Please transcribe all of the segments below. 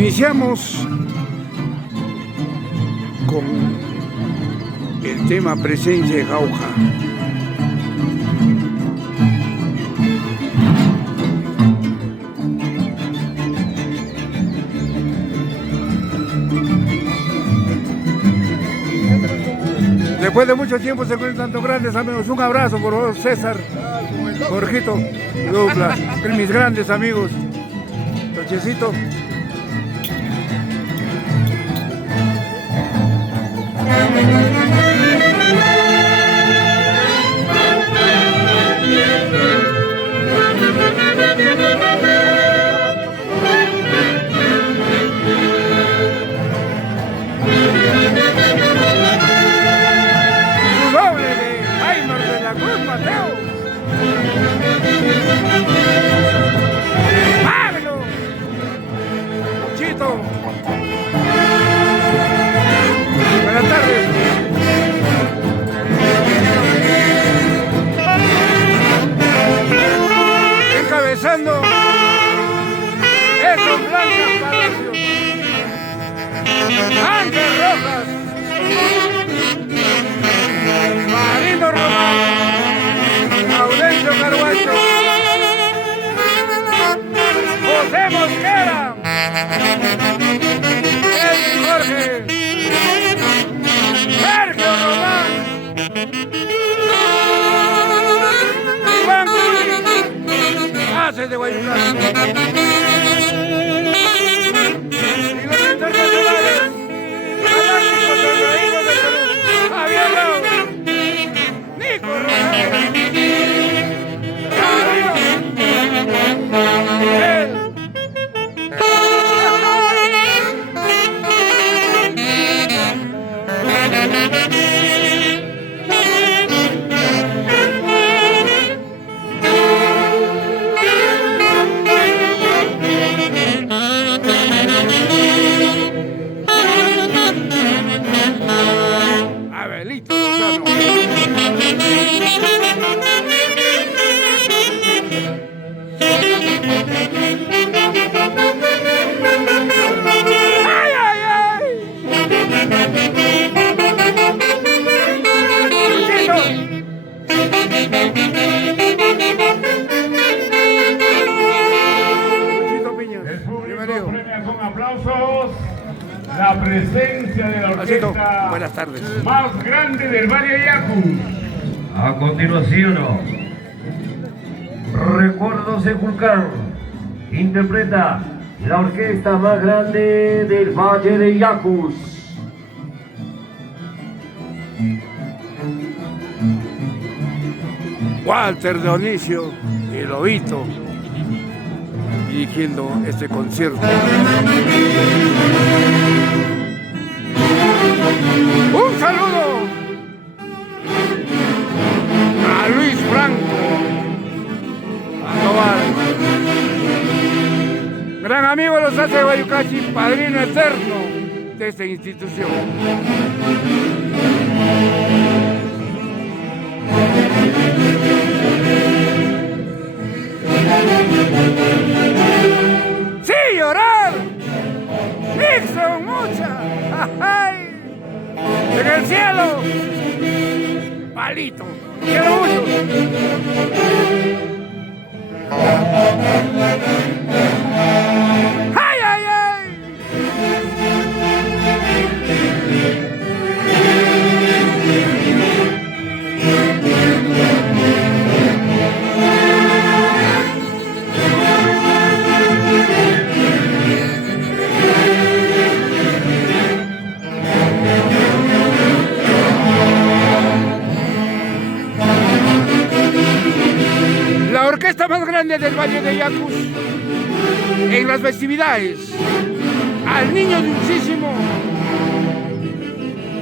Iniciamos con el tema Presencia de Jauja. Después de mucho tiempo se encuentran tantos grandes amigos. Un abrazo, por favor, César, Jorgito, Douglas, mis grandes amigos. Tochecito. Pablo, Chito, buenas tardes. Encabezando Edson Blanca Palacio, Ángel Rojas, Marino Román, Audencio Carguacho, José Mosquera, Elvin Jorge, Sergio Román, Iván Curi, Haces de Guayucán. Y los internacionales, Galácticos Torreídos de Perú, Javier Lau, Nico Rodríguez, Abelito Lozano. ¡Ay, ay, ay! Luchito Piña. El público premia con aplausos la presencia de la orquesta buenas tardes. más grande del Valle de Yacus. A continuación, Recuerdos de Julcán interpreta la orquesta más grande del Valle de Yacus. Walter Dionisio y Lobito dirigiendo este concierto. Un saludo a Luis Franco, a Tobar, gran amigo de los Haces de Guayucachi, padrino eterno de esta institución. ¡Sí, llorar! ¡Nixon, mucha! ¡Ay! ¡En el cielo! ¡Palito! ¡Quiero mucho! ¡Ay, ay, ay! La orquesta más grande del Valle de Yacus en las festividades al niño dulcísimo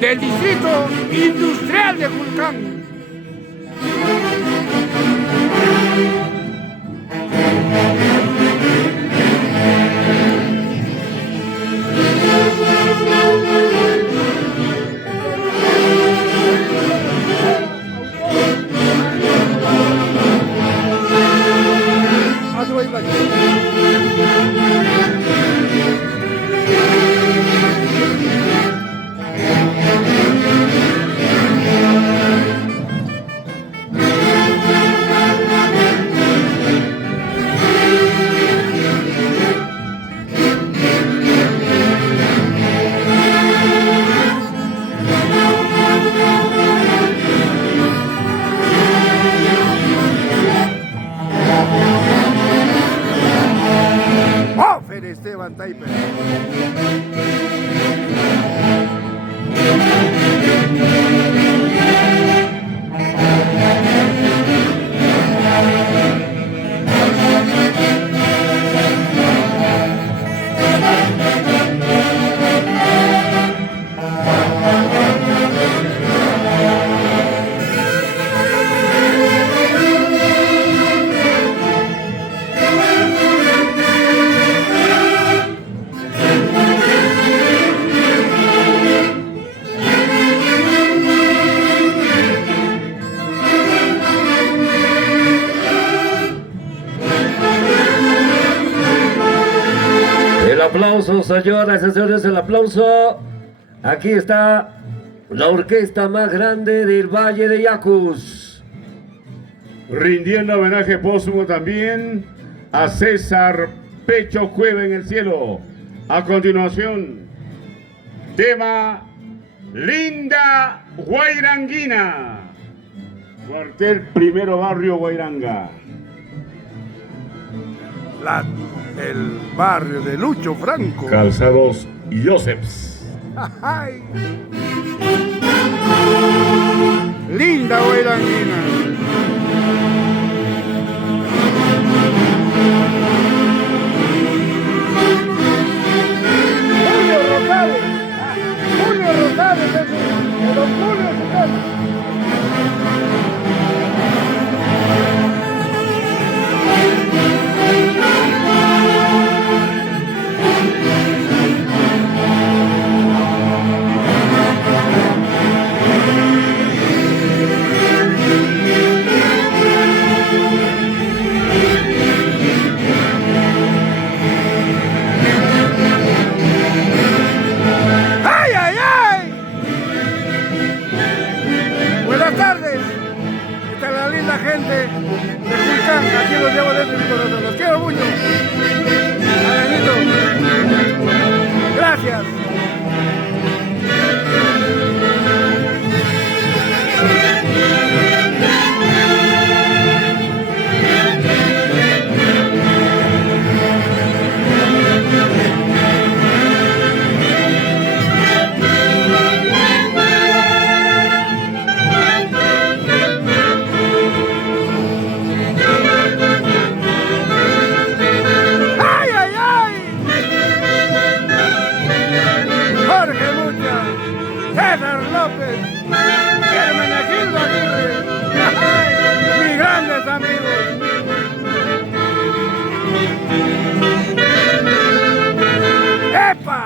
del distrito industrial de Julcán. ¡Oh, Fer Esteban Taiper! El aplauso, señoras y señores, el aplauso. Aquí está la orquesta más grande del Valle de Yacus. Rindiendo homenaje póstumo también a César Pecho Cueva en el cielo. A continuación, tema Linda Guairanguina. Cuartel Primero Barrio Guairanga. El barrio de Lucho Franco. Calzados Josephs. ¡Ay! Linda Guairanguina. Julio Rosales. Julio Rosales, de don Julio su casa. Gente de Culcán, aquí los llevo dentro de mi corazón, los quiero mucho. Adelito. Gracias. César López, Hermenegildo Aguirre, mis grandes amigos. ¡Epa!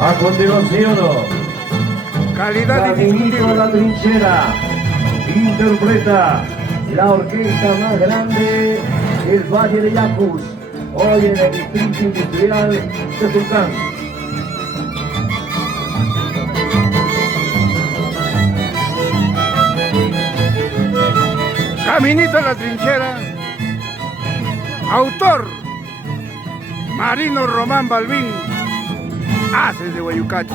A continuación, calidad Caminito La Trinchera interpreta la orquesta más grande del Valle de Yacus, hoy en el Distrito Industrial de Tulcán. Caminito La Trinchera, autor Marino Román Balbín, Haces de Guayucachi.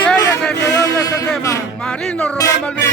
Ella es el creador de este tema, Marino Román Balbín.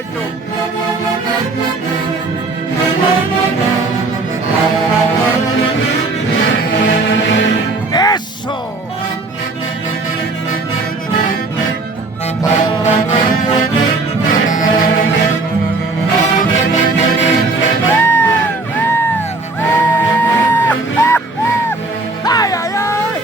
pecho. ¡Eso! ¡Ay, ay, ay!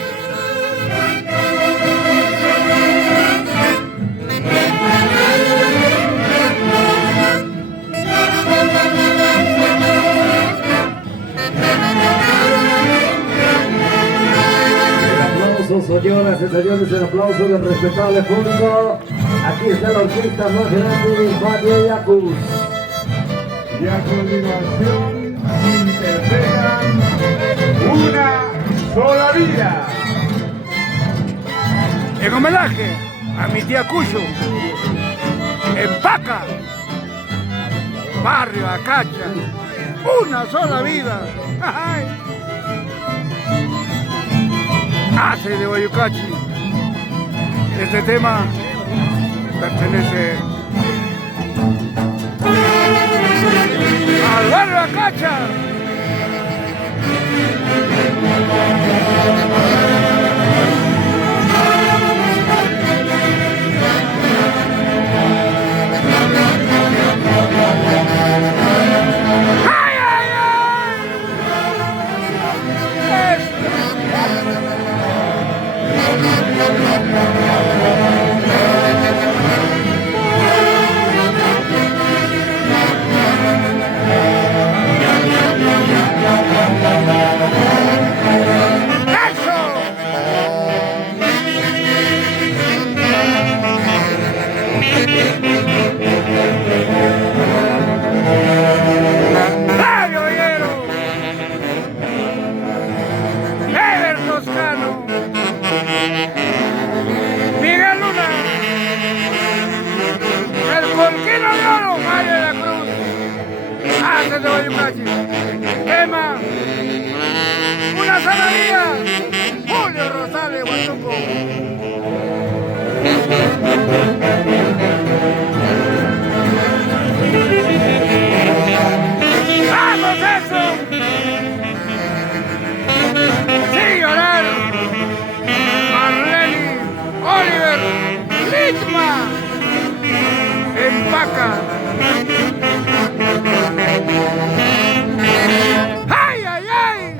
Señoras y señores, el aplauso del respetable público. Aquí está la orquesta más grande del Valle de Yacus. Y a continuación interpretan Una Sola Vida. En homenaje a mi tía Cuyo, en Paca, barrio Acacha, una sola vida. ¡Ay! Hace de Guayucachi. Este tema pertenece al barrio Acacha. ¡Ay, ay, ay! ¡Mario Ollero! ¡Ever Toscano! ¡Miguel Luna! ¡El Colquino de Oro! ¡Mario de la Cruz! ¡Hace de Guayucachi! ¡Tema! ¡Una sola vida! ¡Julio Rosales, Huatuco! ¡Vamos eso! ¡Sin llorar! Marlene, Oliver, Litma, Empaca. ¡Ay, ay, ay!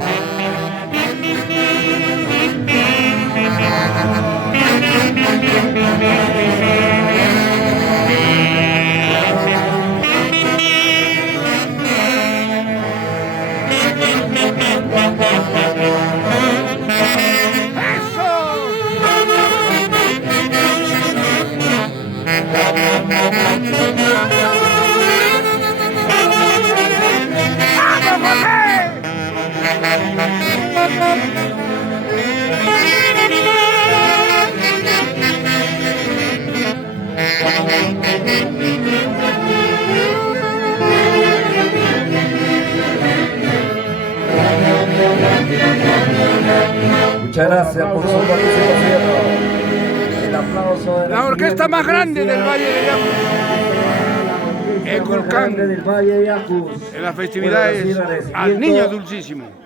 Muchas gracias por su participación. El aplauso de La orquesta más grande del Valle de Yacus. En Culcán, del Valle de Yacus. en las festividades al Niño Dulcísimo.